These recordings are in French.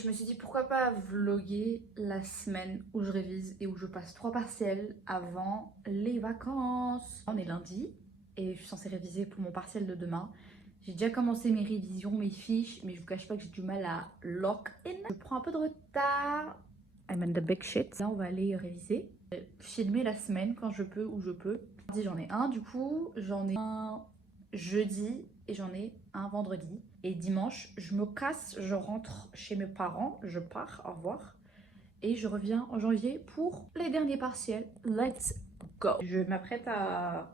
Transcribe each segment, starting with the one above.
Je me suis dit pourquoi pas vlogger la semaine où je révise et où je passe 3 partiels avant les vacances. On est lundi et je suis censée réviser pour mon partiel de demain. J'ai déjà commencé mes révisions, mes fiches, mais je vous cache pas que j'ai du mal à lock in. Je prends un peu de retard. I'm in the big shit. Là, on va aller réviser. Filmer la semaine quand je peux, où je peux. Mardi, j'en ai un du coup. J'en ai un jeudi et j'en ai un vendredi. Et dimanche, je me casse, je rentre chez mes parents, je pars, au revoir. Et je reviens en janvier pour les derniers partiels. Let's go! Je m'apprête à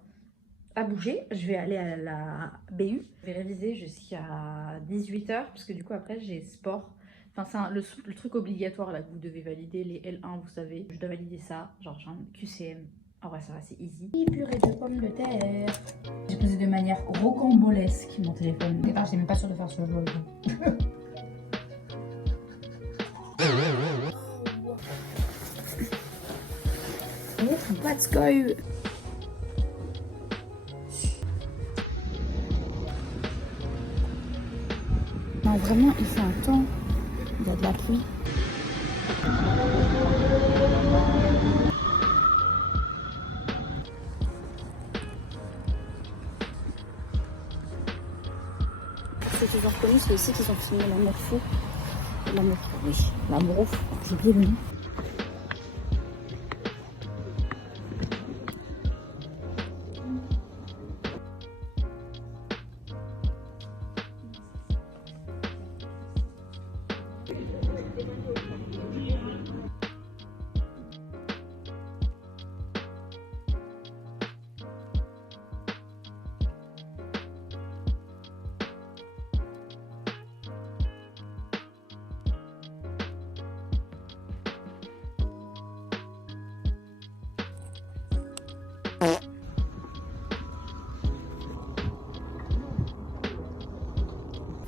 bouger. Je vais aller à la BU. Je vais réviser jusqu'à 18h parce que du coup après j'ai sport. Enfin c'est le truc obligatoire là que vous devez valider, les L1 vous savez. Je dois valider ça, genre j'ai un QCM. En vrai ça va, c'est easy. Et purée de pommes de terre. J'ai posé de manière rocambolesque mon téléphone. Au départ j'étais même pas sûre de faire ce vlog. Let's go! Non, vraiment, il fait un temps. Il y a de la pluie. Ceux qui ont reconnu, c'est aussi qu'ils ont filmé l'amour fou. L'amour fou, oui. L'amour fou. J'ai oublié le nom.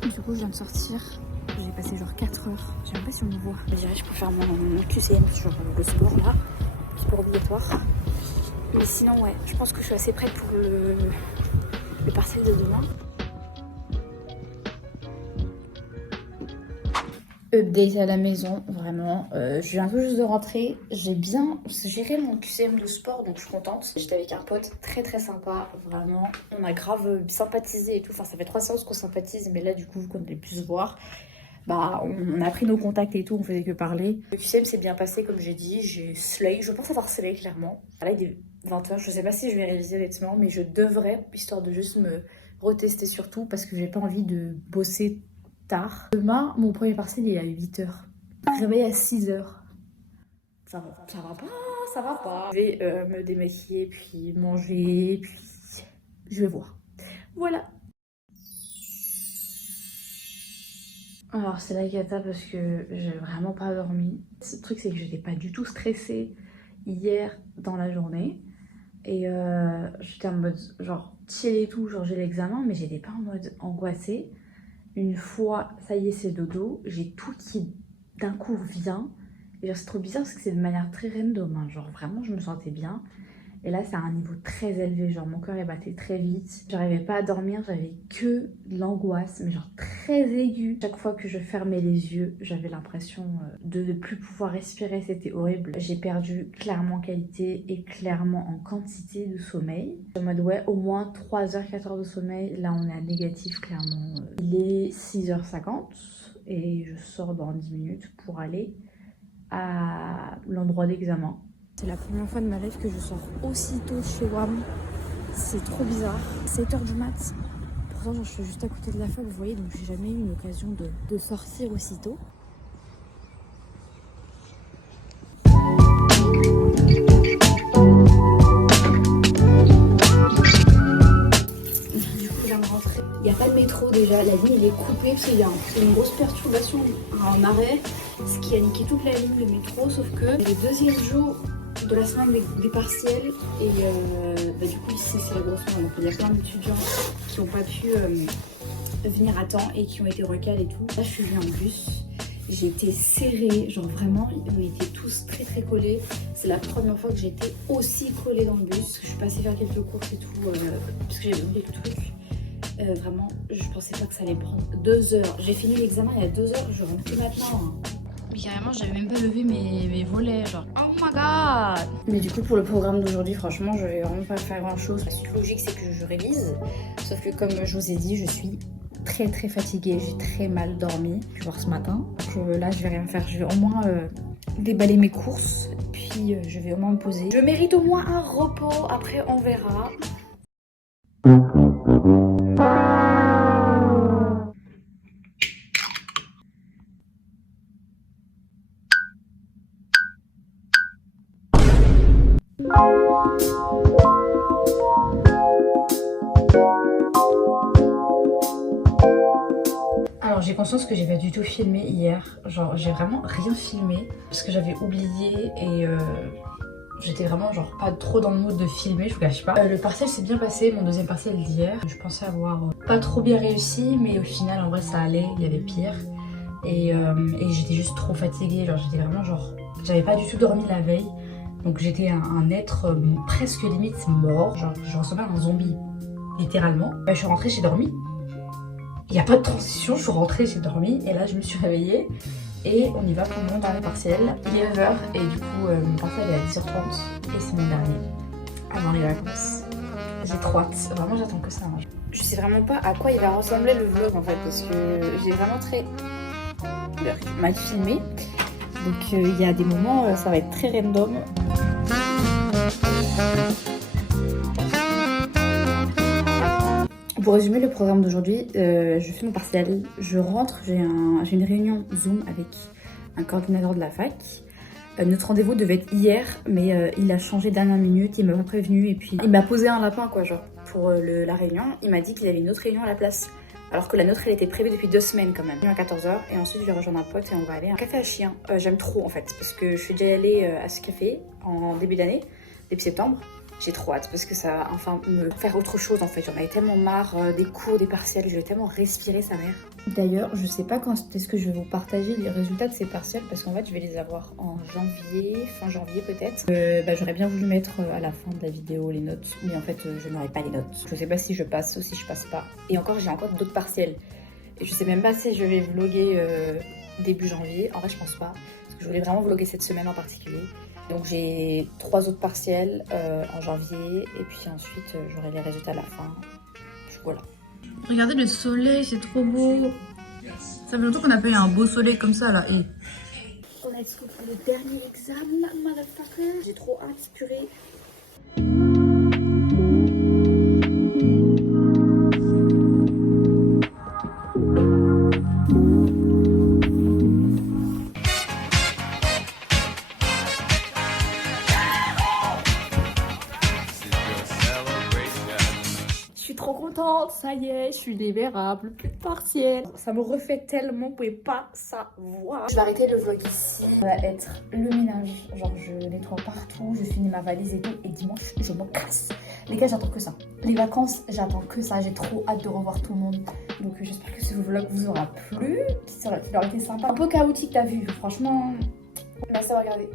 Du coup, je viens de sortir. J'ai passé genre 4 heures. Je sais même pas si on me voit. Je dirais que je peux faire mon QCM sur le sport là. Sport obligatoire. Mais sinon, ouais, je pense que je suis assez prête pour le partiel de demain. Update à la maison, vraiment. Je viens tout juste de rentrer. J'ai bien géré mon QCM de sport, donc je suis contente. J'étais avec un pote très très sympa, vraiment. On a grave sympathisé et tout. Enfin, ça fait 3 séances qu'on sympathise, mais là, du coup, vu qu'on allait plus se voir, bah, on a pris nos contacts et tout, on faisait que parler. Le QCM s'est bien passé, comme j'ai dit. J'ai slay, je pense avoir slay clairement. Là, il est 20h, je sais pas si je vais réviser honnêtement, mais je devrais, histoire de juste me retester surtout, parce que j'ai pas envie de bosser tard. Demain, mon premier partiel est à 8h. Réveil à 6h. Ça va pas, ça va pas. Je vais me démaquiller, puis manger, puis je vais voir. Voilà. Alors c'est la cata parce que j'ai vraiment pas dormi. Le truc c'est que j'étais pas du tout stressée hier dans la journée. Et j'étais en mode genre chill et tout, genre j'ai l'examen, mais j'étais pas en mode angoissée. Une fois, ça y est, c'est dodo, j'ai tout qui d'un coup vient. Et genre, c'est trop bizarre parce que c'est de manière très random, hein. Genre vraiment, je me sentais bien. Et là, c'est à un niveau très élevé, genre mon cœur est batté très vite. J'arrivais pas à dormir, j'avais que de l'angoisse, mais genre très aiguë. Chaque fois que je fermais les yeux, j'avais l'impression de ne plus pouvoir respirer, c'était horrible. J'ai perdu clairement en qualité et clairement en quantité de sommeil. En mode ouais, au moins 3 heures, 4 heures de sommeil, là on est à négatif clairement. Il est 6h50 et je sors dans 10 minutes pour aller à l'endroit d'examen. C'est la première fois de ma life que je sors aussitôt chez WAM. C'est trop bizarre. 7h du mat. Pourtant, je suis juste à côté de la fac, vous voyez, donc j'ai jamais eu l'occasion de sortir aussitôt. Du coup, je viens de rentrer. Il n'y a pas de métro déjà. La ligne, elle est coupée parce qu'il y a une grosse perturbation en arrêt. Ce qui a niqué toute la ligne, le métro. Sauf que le deuxième jour de la semaine des partiels et du coup ici c'est la grosse merde, donc il y a plein d'étudiants qui n'ont pas pu venir à temps et qui ont été recalés et tout. Là je suis venue en bus, j'ai été serrée, genre vraiment on était tous très très collés. C'est la première fois que j'ai été aussi collée dans le bus. Je suis passée faire quelques courses et tout parce que j'avais oublié le truc. Vraiment je pensais pas que ça allait prendre 2 heures. J'ai fini l'examen il y a 2 heures, je rentre que maintenant hein. Mais carrément, j'avais même pas levé mes volets, genre. Oh my god! Mais du coup, pour le programme d'aujourd'hui, franchement, je vais vraiment pas faire grand chose. La suite logique, c'est que je révise. Sauf que, comme je vous ai dit, je suis très fatiguée. J'ai très mal dormi. Je vais voir ce matin. Donc là, je vais rien faire. Je vais au moins déballer mes courses. Puis, je vais au moins me poser. Je mérite au moins un repos. Après, on verra. Alors j'ai conscience que j'ai pas du tout filmé hier, genre j'ai vraiment rien filmé parce que j'avais oublié et j'étais vraiment genre pas trop dans le mood de filmer, je vous cache pas. Le partiel s'est bien passé, mon deuxième partiel d'hier. Je pensais avoir pas trop bien réussi mais au final en vrai ça allait, il y avait pire. Et j'étais juste trop fatiguée, genre j'étais vraiment genre... J'avais pas du tout dormi la veille, donc j'étais un être presque limite mort, genre je ressemblais à un zombie, littéralement. Je suis rentrée, j'ai dormi. Il n'y a pas de transition, je suis rentrée, j'ai dormi et là je me suis réveillée et on y va pour le moment dans les partiels. Il est 9h et du coup mon partiel est à 10h30 et c'est mon dernier avant les vacances. J'ai trop hâte, vraiment j'attends que ça. Je sais vraiment pas à quoi il va ressembler le vlog en fait parce que j'ai vraiment très mal filmé. Donc il y a des moments ça va être très random. Pour résumer le programme d'aujourd'hui, je fais mon partiel, je rentre, j'ai une réunion Zoom avec un coordinateur de la fac. Notre rendez-vous devait être hier, mais il a changé dernière minute, il m'a pas prévenu et puis il m'a posé un lapin quoi, genre pour la réunion. Il m'a dit qu'il avait une autre réunion à la place, alors que la nôtre elle était prévue depuis 2 semaines quand même. À 14h et ensuite je vais rejoindre un pote et on va aller à un café à chien. J'aime trop en fait, parce que je suis déjà allée à ce café en début d'année, début septembre. J'ai trop hâte parce que ça va enfin me faire autre chose en fait. J'en avais tellement marre des cours, des partiels, je vais tellement respirer sa mère. D'ailleurs, je sais pas quand est-ce que je vais vous partager les résultats de ces partiels parce qu'en fait je vais les avoir en janvier, fin janvier peut-être. J'aurais bien voulu mettre à la fin de la vidéo les notes, mais en fait je n'aurai pas les notes. Je sais pas si je passe ou si je passe pas. Et encore j'ai encore d'autres partiels. Et je sais même pas si je vais vlogger début janvier. En vrai je pense pas, parce que je voulais vraiment vlogger cette semaine en particulier. Donc j'ai 3 autres partiels en janvier et puis ensuite j'aurai les résultats à la fin. Voilà. Regardez le soleil, c'est trop beau. Ça fait longtemps qu'on n'a pas eu un beau soleil comme ça là. Et... Let's go pour le dernier examen, motherfucker. J'ai trop hâte, purée. Trop contente, ça y est, je suis libérable, plus de partiel. Ça me refait tellement, vous pouvez pas savoir. Je vais arrêter le vlog ici. Ça va être le ménage, genre je nettoie partout, je finis ma valise et tout, et dimanche je me casse. Les gars, j'attends que ça. Les vacances, j'attends que ça, j'ai trop hâte de revoir tout le monde. Donc j'espère que ce vlog vous aura plu, qu'il aura été sympa. Un peu chaotique, t'as vu, franchement, merci d'avoir regardé.